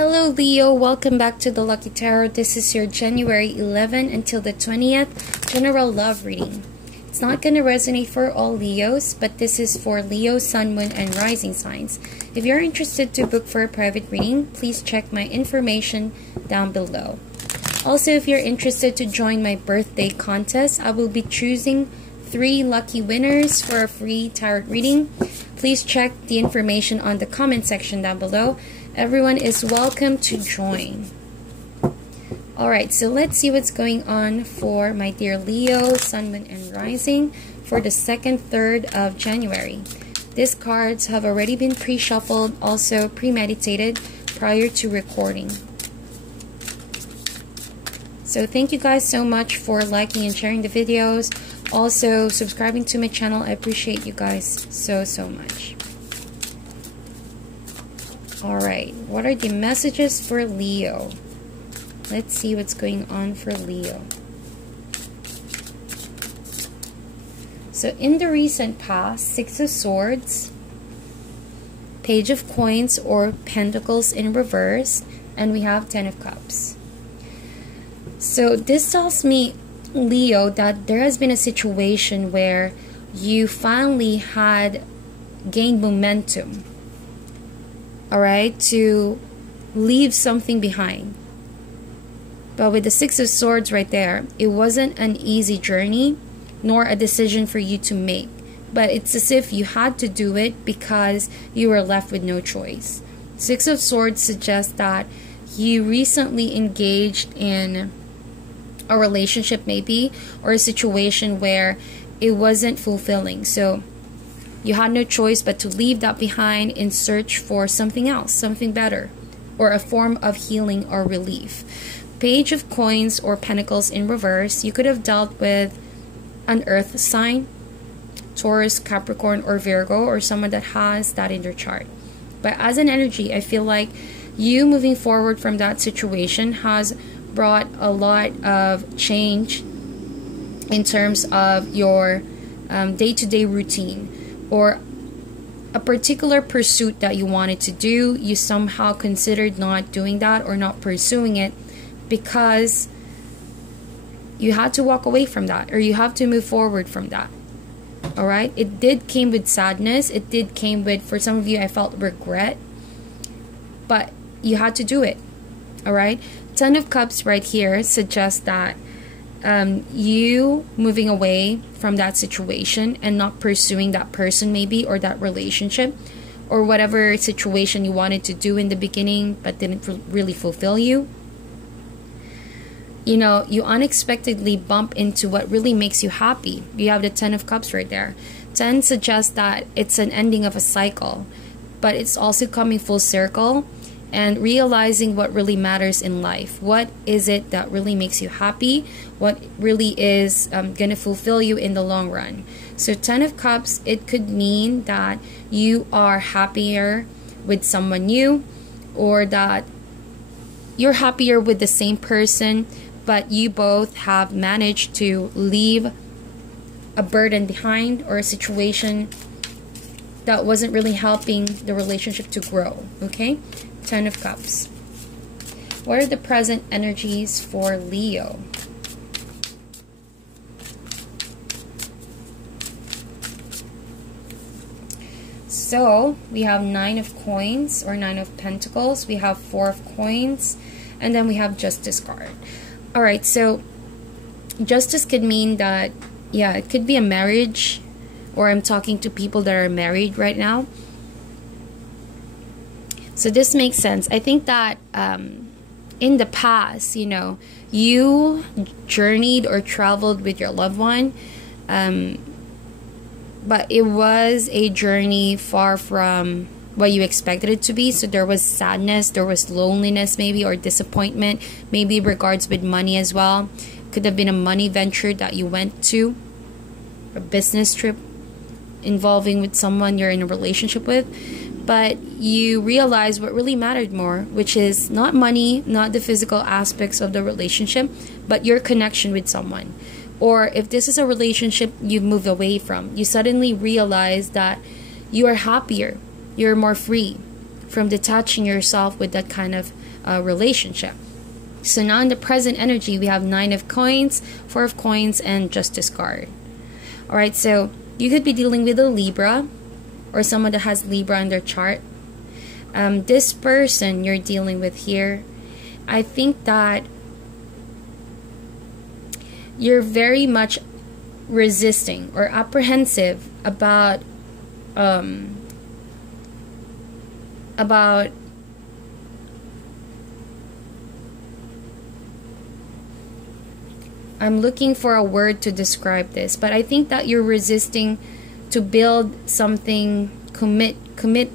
Hello Leo, welcome back to the Lucky Tarot. This is your January 11 until the 20th general love reading. It's not going to resonate for all Leos, but this is for Leo, Sun, Moon, and Rising signs. If you're interested to book for a private reading, please check my information down below. Also, if you're interested to join my birthday contest, I will be choosing 3 lucky winners for a free tarot reading. Please check the information on the comment section down below. Everyone is welcome to join. Alright, so let's see what's going on for my dear Leo, Sun, Moon, and Rising for the 2nd, 3rd of January. These cards have already been pre-shuffled, also premeditated prior to recording. So thank you guys so much for liking and sharing the videos. Also subscribing to my channel. I appreciate you guys so much. Alright, what are the messages for Leo? Let's see what's going on for Leo. So in the recent past, 6 of Swords, Page of Coins or Pentacles in reverse, and we have 10 of Cups. So this tells me, Leo, that there has been a situation where you finally had gained momentum. Alright, to leave something behind. But with the 6 of Swords right there, it wasn't an easy journey, nor a decision for you to make. But it's as if you had to do it because you were left with no choice. 6 of Swords suggests that you recently engaged in a relationship maybe, or a situation where it wasn't fulfilling. So you had no choice but to leave that behind in search for something else, something better, or a form of healing or relief. Page of Coins or Pentacles in reverse, you could have dealt with an earth sign, Taurus, Capricorn, or Virgo, or someone that has that in their chart. But as an energy, I feel like you moving forward from that situation has brought a lot of change in terms of your day-to-day routine, or a particular pursuit that you wanted to do. You somehow considered not doing that or not pursuing it because you had to walk away from that, or you have to move forward from that. Alright, it did came with sadness, it did came with, for some of you, I felt regret, but you had to do it. Alright, 10 of Cups right here suggests that you moving away from that situation and not pursuing that person maybe, or that relationship, or whatever situation you wanted to do in the beginning but didn't really fulfill you. You know, you unexpectedly bump into what really makes you happy. You have the 10 of Cups right there. 10 suggests that it's an ending of a cycle, but it's also coming full circle and realizing what really matters in life. What is it that really makes you happy? What really is going to fulfill you in the long run? So 10 of Cups, it could mean that you are happier with someone new, or that you're happier with the same person, but you both have managed to leave a burden behind, or a situation that wasn't really helping the relationship to grow. Okay? 10 of Cups. What are the present energies for Leo? So we have 9 of Coins or 9 of Pentacles. We have 4 of Coins, and then we have Justice card. Alright, so Justice could mean that, yeah, it could be a marriage, or I'm talking to people that are married right now. So this makes sense. I think that in the past, you know, you journeyed or traveled with your loved one, but it was a journey far from what you expected it to be. So there was sadness, there was loneliness maybe, or disappointment, maybe regards with money as well. Could have been a money venture that you went to, a business trip involving with someone you're in a relationship with. But you realize what really mattered more, which is not money, not the physical aspects of the relationship, but your connection with someone. Or if this is a relationship you've moved away from, you suddenly realize that you are happier, you're more free from detaching yourself with that kind of relationship. So now in the present energy, we have 9 of coins, 4 of coins, and Justice card. Alright, so you could be dealing with a Libra or someone that has Libra in their chart. This person you're dealing with here, I think that you're very much resisting or apprehensive about I'm looking for a word to describe this, but I think that you're resisting to build something,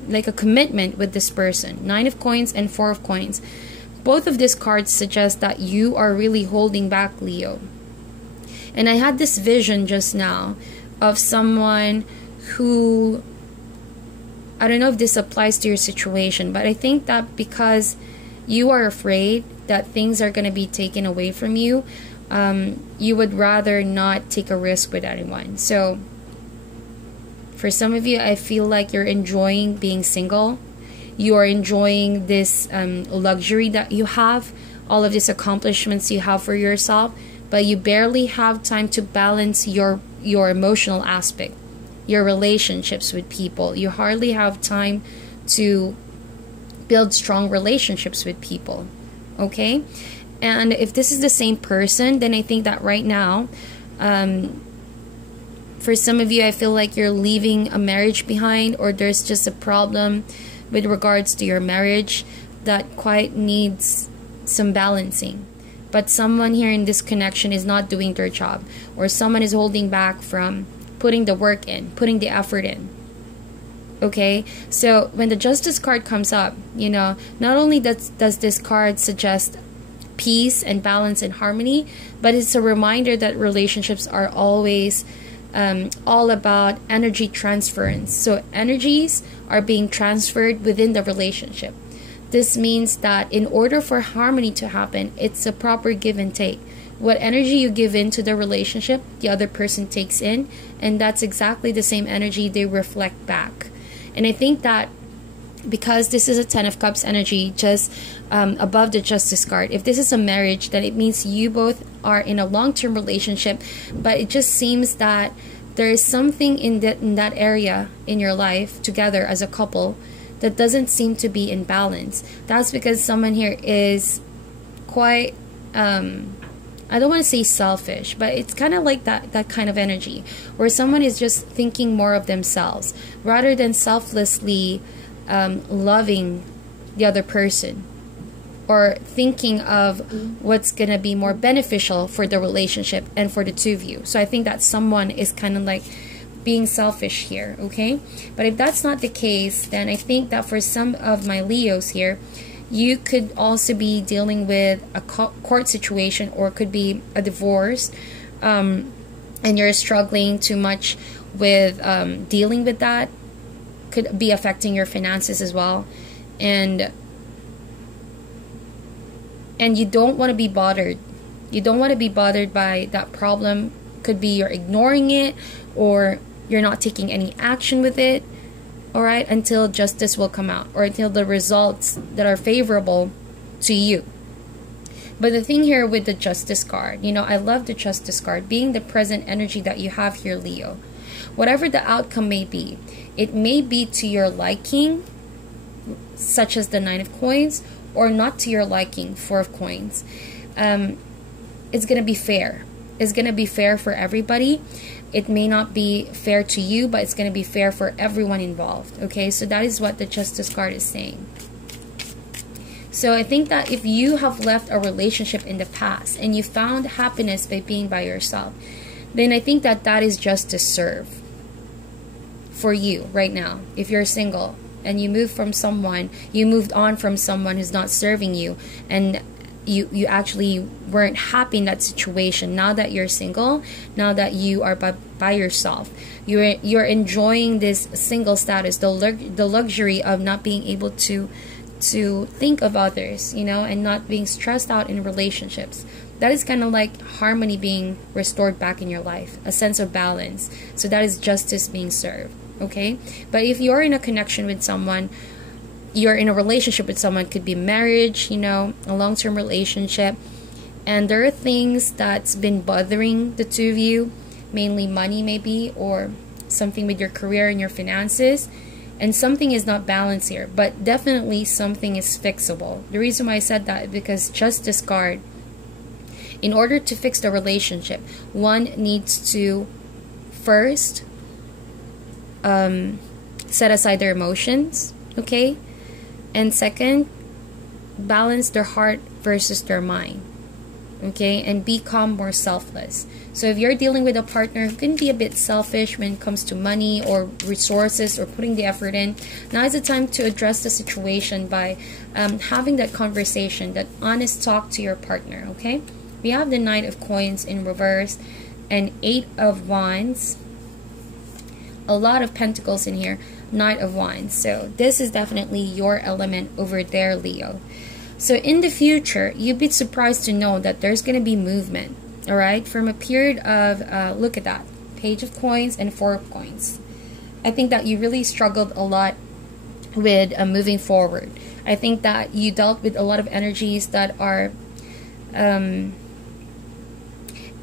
like a commitment with this person. 9 of coins and 4 of coins. Both of these cards suggest that you are really holding back, Leo. And I had this vision just now of someone who, I don't know if this applies to your situation, but I think that because you are afraid that things are going to be taken away from you, you would rather not take a risk with anyone. So for some of you, I feel like you're enjoying being single. You are enjoying this luxury that you have, all of these accomplishments you have for yourself, but you barely have time to balance your emotional aspect, your relationships with people. You hardly have time to build strong relationships with people. Okay? And if this is the same person, then I think that right now, for some of you, I feel like you're leaving a marriage behind, or there's just a problem with regards to your marriage that quite needs some balancing. But someone here in this connection is not doing their job, or someone is holding back from putting the work in, putting the effort in. Okay, so when the Justice card comes up, you know, not only does this card suggest peace and balance and harmony, but it's a reminder that relationships are always all about energy transference. So energies are being transferred within the relationship. This means that in order for harmony to happen, it's a proper give and take. What energy you give into the relationship, the other person takes in, and that's exactly the same energy they reflect back. And I think that because this is a 10 of Cups energy, just above the Justice card, if this is a marriage, then it means you both are in a long-term relationship, but it just seems that there is something in that area in your life together as a couple that doesn't seem to be in balance. That's because someone here is quite I don't want to say selfish, but it's kind of like that kind of energy where someone is just thinking more of themselves rather than selflessly loving the other person or thinking of what's going to be more beneficial for the relationship and for the two of you. So I think that someone is kind of like being selfish here, okay? But if that's not the case, then I think that for some of my Leos here, you could also be dealing with a court situation, or could be a divorce, and you're struggling too much with dealing with that. Could be affecting your finances as well, and you don't want to be bothered. You don't want to be bothered by that problem. Could be you're ignoring it, or you're not taking any action with it, all right, until justice will come out, or until the results that are favorable to you. But the thing here with the Justice card, you know, I love the Justice card being the present energy that you have here, Leo. Whatever the outcome may be, it may be to your liking, such as the 9 of coins, or not to your liking, 4 of coins. It's going to be fair. It's going to be fair for everybody. It may not be fair to you, but it's going to be fair for everyone involved. Okay, so that is what the Justice card is saying. So I think that if you have left a relationship in the past and you found happiness by being by yourself, then I think that that is justice served for you right now. If you're single and you moved on from someone who's not serving you, and you actually weren't happy in that situation. Now that you're single, now that you are by yourself, you're enjoying this single status, the luxury of not being able to think of others, you know, and not being stressed out in relationships. That is kind of like harmony being restored back in your life, a sense of balance. So that is justice being served, okay? But if you're in a connection with someone you're in a relationship with someone, could be marriage, you know, a long-term relationship, and there are things that's been bothering the two of you, mainly money maybe, or something with your career and your finances, and something is not balanced here, but definitely something is fixable. The reason why I said that is because Justice card, in order to fix the relationship, one needs to first set aside their emotions, okay, and second, balance their heart versus their mind, okay, and become more selfless. So if you're dealing with a partner who can be a bit selfish when it comes to money or resources or putting the effort in, now is the time to address the situation by having that conversation, that honest talk to your partner, okay? We have the Knight of Coins in reverse and 8 of Wands. A lot of Pentacles in here, Knight of Wands. So this is definitely your element over there, Leo. So in the future, you'd be surprised to know that there's going to be movement, all right? From a period of, look at that, Page of Coins and 4 of Coins. I think that you really struggled a lot with moving forward. I think that you dealt with a lot of energies that are,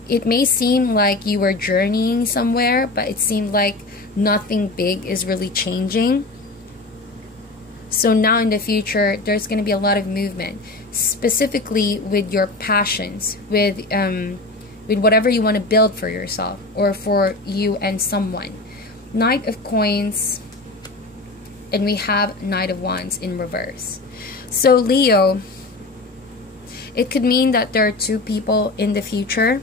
it may seem like you were journeying somewhere, but it seemed like nothing big is really changing. So now in the future, there's going to be a lot of movement, specifically with your passions, with whatever you want to build for yourself or for you and someone. Knight of Coins, and we have Knight of Wands in reverse. So Leo, it could mean that there are 2 people in the future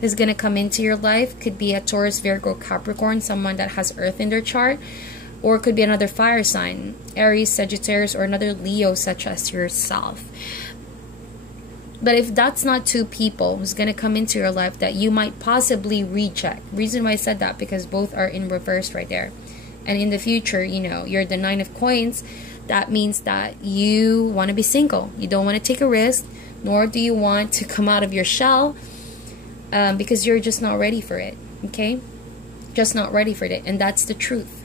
who's going to come into your life. Could be a Taurus, Virgo, Capricorn, someone that has Earth in their chart. Or it could be another fire sign, Aries, Sagittarius, or another Leo such as yourself. But if that's not 2 people who's going to come into your life that you might possibly reject. Reason why I said that, because both are in reverse right there. And in the future, you know, you're the 9 of Coins. That means that you want to be single. You don't want to take a risk, nor do you want to come out of your shell because you're just not ready for it, okay? Just not ready for it, and that's the truth.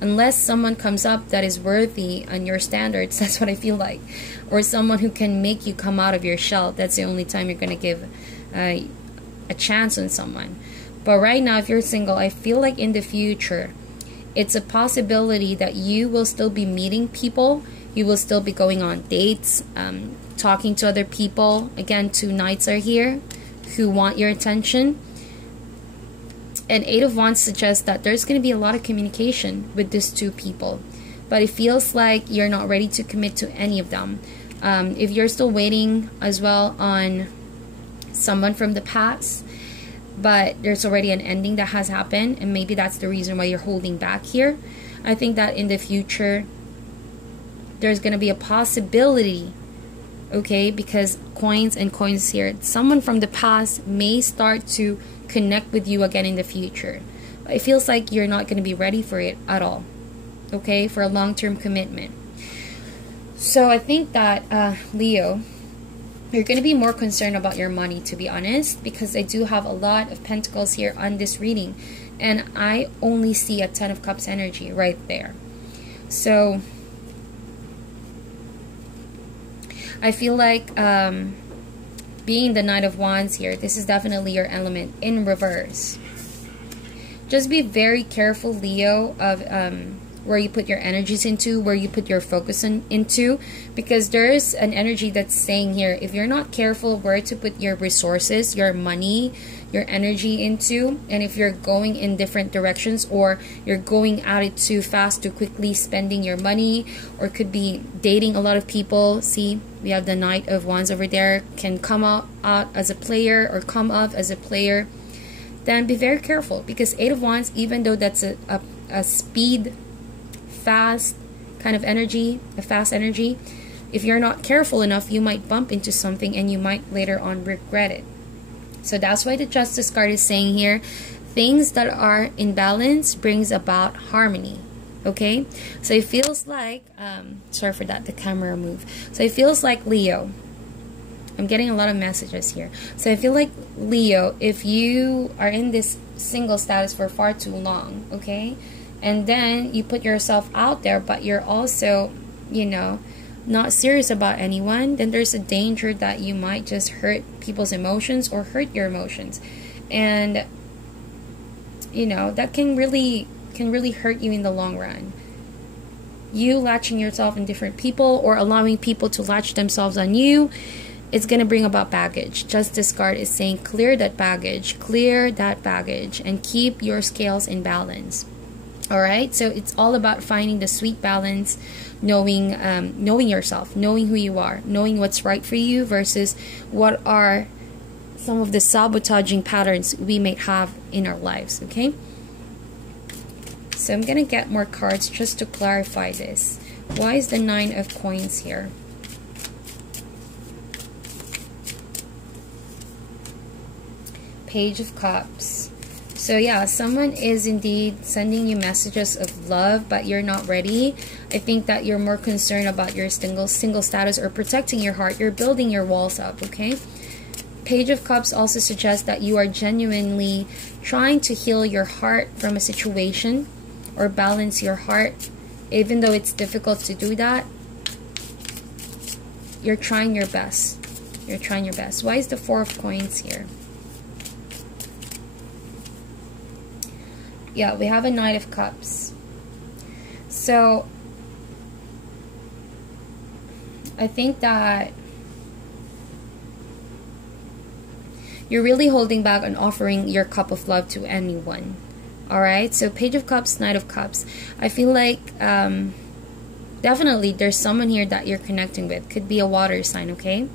Unless someone comes up that is worthy on your standards, that's what I feel like. Or someone who can make you come out of your shell, that's the only time you're going to give a chance on someone. But right now, if you're single, I feel like in the future, it's a possibility that you will still be meeting people. You will still be going on dates, talking to other people. Again, 2 knights are here who want your attention. And 8 of Wands suggests that there's going to be a lot of communication with these 2 people. But it feels like you're not ready to commit to any of them. If you're still waiting as well on someone from the past, but there's already an ending that has happened, and maybe that's the reason why you're holding back here. I think that in the future, there's going to be a possibility, okay, because coins and coins here, someone from the past may start to connect with you again in the future. It feels like you're not going to be ready for it at all, okay, for a long-term commitment. So I think that Leo, you're going to be more concerned about your money, to be honest, because I do have a lot of Pentacles here on this reading, and I only see a 10 of Cups energy right there. So I feel like being the Knight of Wands here, this is definitely your element in reverse. Just be very careful, Leo, of where you put your energies into, where you put your focus into, because there's an energy that's saying here, if you're not careful where to put your resources, your money, your energy into, and if you're going in different directions, or you're going at it too fast, too quickly, spending your money, or could be dating a lot of people. See, we have the Knight of Wands over there, can come out as a player or come off as a player. Then be very careful, because 8 of Wands, even though that's a speed, fast kind of energy, a fast energy, if you're not careful enough, you might bump into something and you might later on regret it. So that's why the Justice card is saying here, things that are in balance brings about harmony. Okay, so it feels like sorry for that, the camera moved. So it feels like, Leo, I'm getting a lot of messages here. So I feel like, Leo, if you are in this single status for far too long, okay, and then you put yourself out there, but you're also you know, not serious about anyone, then there's a danger that you might just hurt people's emotions or hurt your emotions. And, you know, that can really hurt you in the long run. You latching yourself in different people or allowing people to latch themselves on you, it's going to bring about baggage. Justice card is saying clear that baggage, and keep your scales in balance. All right, so it's all about finding the sweet balance, knowing yourself, knowing who you are, knowing what's right for you versus what are some of the sabotaging patterns we may have in our lives. Okay, so I'm gonna get more cards just to clarify this. Why is the 9 of Coins here? Page of Cups. So yeah, someone is indeed sending you messages of love, but you're not ready. I think that you're more concerned about your single status or protecting your heart. You're building your walls up, okay? Page of Cups also suggests that you are genuinely trying to heal your heart from a situation or balance your heart. Even though it's difficult to do that, you're trying your best. You're trying your best. Why is the 4 of Coins here? Yeah, we have a Knight of Cups. So I think that you're really holding back on offering your cup of love to anyone. Alright, so Page of Cups, Knight of Cups. I feel like definitely there's someone here that you're connecting with. Could be a water sign, okay?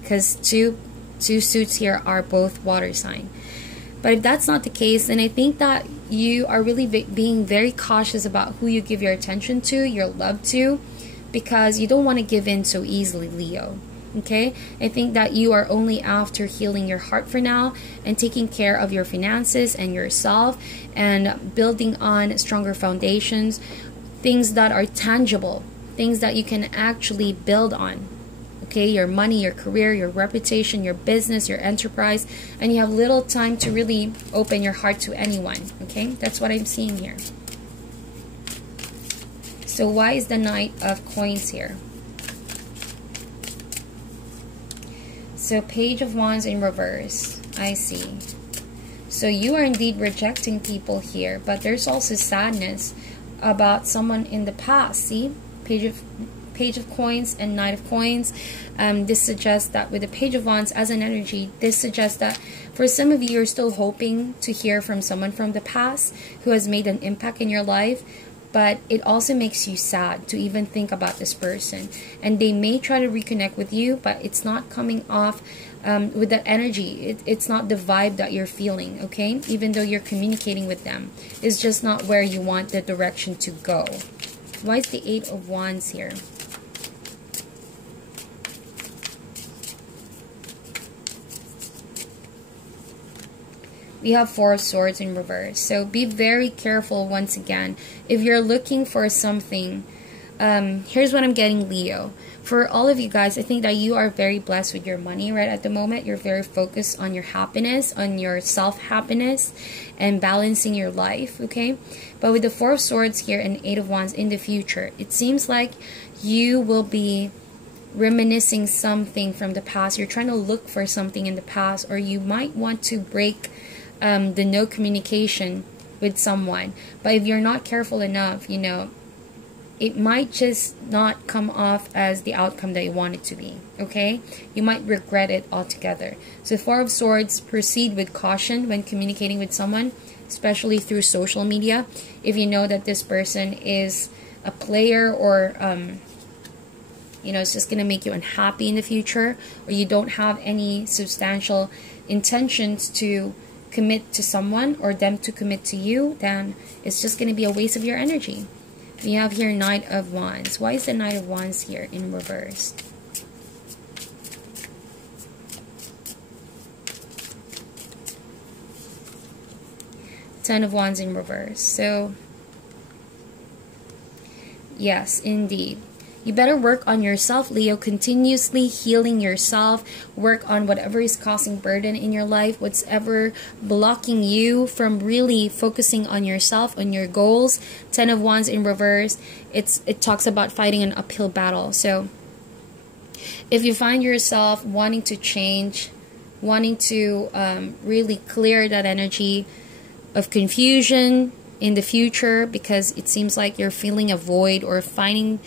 Because two suits here are both water sign. But if that's not the case, then I think that you are really being very cautious about who you give your attention to, your love to, because you don't want to give in so easily, Leo. Okay? I think that you are only after healing your heart for now and taking care of your finances and yourself and building on stronger foundations, things that are tangible, things that you can actually build on. Okay, your money, your career, your reputation, your business, your enterprise, and you have little time to really open your heart to anyone. Okay, that's what I'm seeing here. So why is the Knight of Coins here? So Page of Wands in reverse. I see. So you are indeed rejecting people here, but there's also sadness about someone in the past. See, Page of Coins and Knight of Coins. This suggests that with the Page of Wands as an energy, this suggests that for some of you, you're still hoping to hear from someone from the past who has made an impact in your life, but it also makes you sad to even think about this person. And they may try to reconnect with you, but it's not coming off with that energy. It's not the vibe that you're feeling, okay? Even though you're communicating with them, it's just not where you want the direction to go. Why is the 8 of Wands here? We have 4 of Swords in reverse. So be very careful once again. If you're looking for something, here's what I'm getting, Leo. For all of you guys, I think that you are very blessed with your money right at the moment. You're very focused on your happiness, on your self-happiness, and balancing your life, okay? But with the 4 of Swords here and 8 of Wands in the future, it seems like you will be reminiscing something from the past. You're trying to look for something in the past, or you might want to break the no communication with someone. But if you're not careful enough, you know, it might just not come off as the outcome that you want it to be, okay? You might regret it altogether. So 4 of Swords, proceed with caution when communicating with someone, especially through social media. If you know that this person is a player or you know, it's just going to make you unhappy in the future, or you don't have any substantial intentions to commit to someone or them to commit to you, then it's just going to be a waste of your energy. We have here Knight of Wands. Why is the Knight of Wands here in reverse? Ten of Wands in reverse. So yes, indeed, You better work on yourself, Leo, continuously healing yourself. Work on whatever is causing burden in your life, what's ever blocking you from really focusing on yourself, on your goals. 10 of Wands in reverse, it talks about fighting an uphill battle. So if you find yourself wanting to change, wanting to really clear that energy of confusion in the future, because it seems like you're feeling a void or finding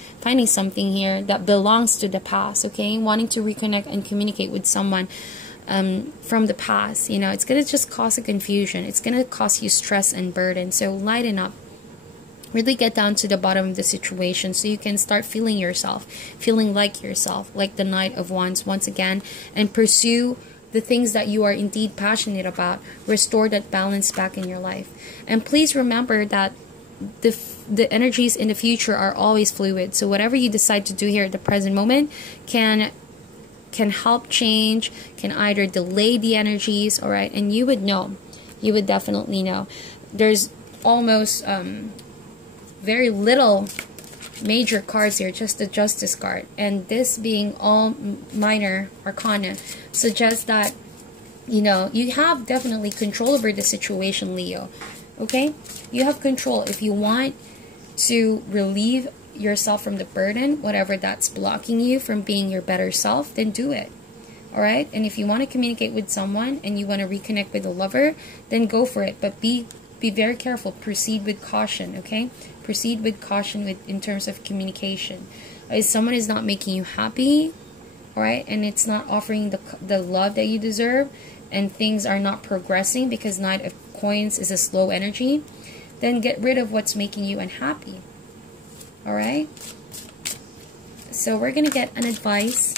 something here that belongs to the past, okay? Wanting to reconnect and communicate with someone from the past, you know, it's going to just cause a confusion. It's going to cause you stress and burden. So lighten up. Really get down to the bottom of the situation so you can start feeling yourself, feeling like yourself, like the Knight of Wands once again, and pursue the things that you are indeed passionate about. Restore that balance back in your life. And please remember that the energies in the future are always fluid. So whatever you decide to do here at the present moment can help change, can either delay the energies, all right? And you would know. You would definitely know. There's almost very little major cards here, just the Justice card, and this being all minor arcana suggests that, you know, you have definitely control over the situation, Leo. Okay, you have control. If you want to relieve yourself from the burden, whatever that's blocking you from being your better self, then do it. All right, and if you want to communicate with someone and you want to reconnect with a lover, then go for it, but be very careful. Proceed with caution, okay? Proceed with caution in terms of communication. If someone is not making you happy, all right, and it's not offering the love that you deserve, and things are not progressing because Knight of Coins is a slow energy, then get rid of what's making you unhappy. All right? So we're going to get an advice.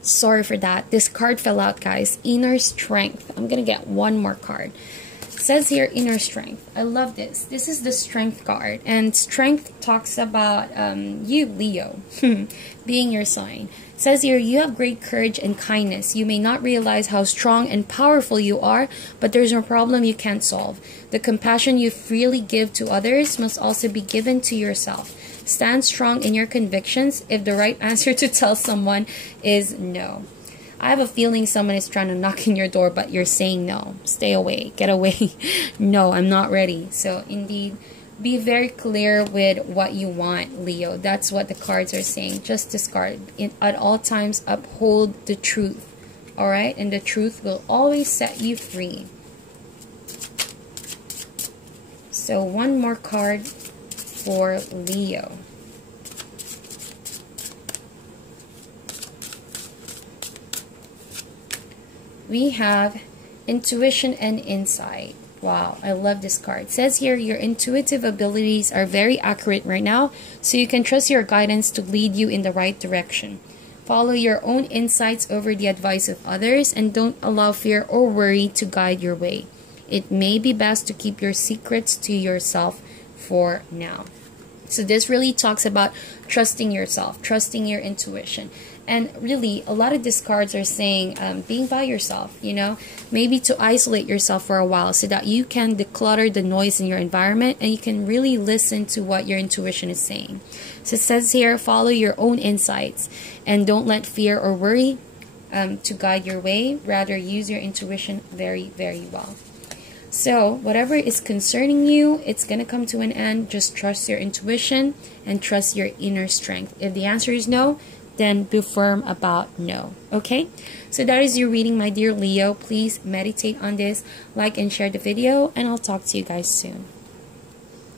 Sorry for that. This card fell out, guys. Inner Strength. I'm going to get one more card. It says here, Inner Strength. I love this. This is the Strength card. And Strength talks about you, Leo, being your sign. It says here, you have great courage and kindness. You may not realize how strong and powerful you are, but there's no problem you can't solve. The compassion you freely give to others must also be given to yourself. Stand strong in your convictions if the right answer to tell someone is no. I have a feeling someone is trying to knock in your door, but you're saying no. Stay away. Get away. No, I'm not ready. So indeed, be very clear with what you want, Leo. That's what the cards are saying. Just discard. At all times, uphold the truth. All right? And the truth will always set you free. So one more card for Leo. We have Intuition and Insight. Wow, I love this card. It says here, your intuitive abilities are very accurate right now, so you can trust your guidance to lead you in the right direction. Follow your own insights over the advice of others, and don't allow fear or worry to guide your way. It may be best to keep your secrets to yourself for now. So this really talks about trusting yourself, trusting your intuition. And really, a lot of these cards are saying being by yourself, you know, maybe to isolate yourself for a while so that you can declutter the noise in your environment and you can really listen to what your intuition is saying. So it says here, follow your own insights and don't let fear or worry to guide your way. Rather, use your intuition very, very well. So whatever is concerning you, it's going to come to an end. Just trust your intuition and trust your inner strength. If the answer is no, then be firm about no. Okay? So that is your reading, my dear Leo. Please meditate on this, like and share the video, and I'll talk to you guys soon.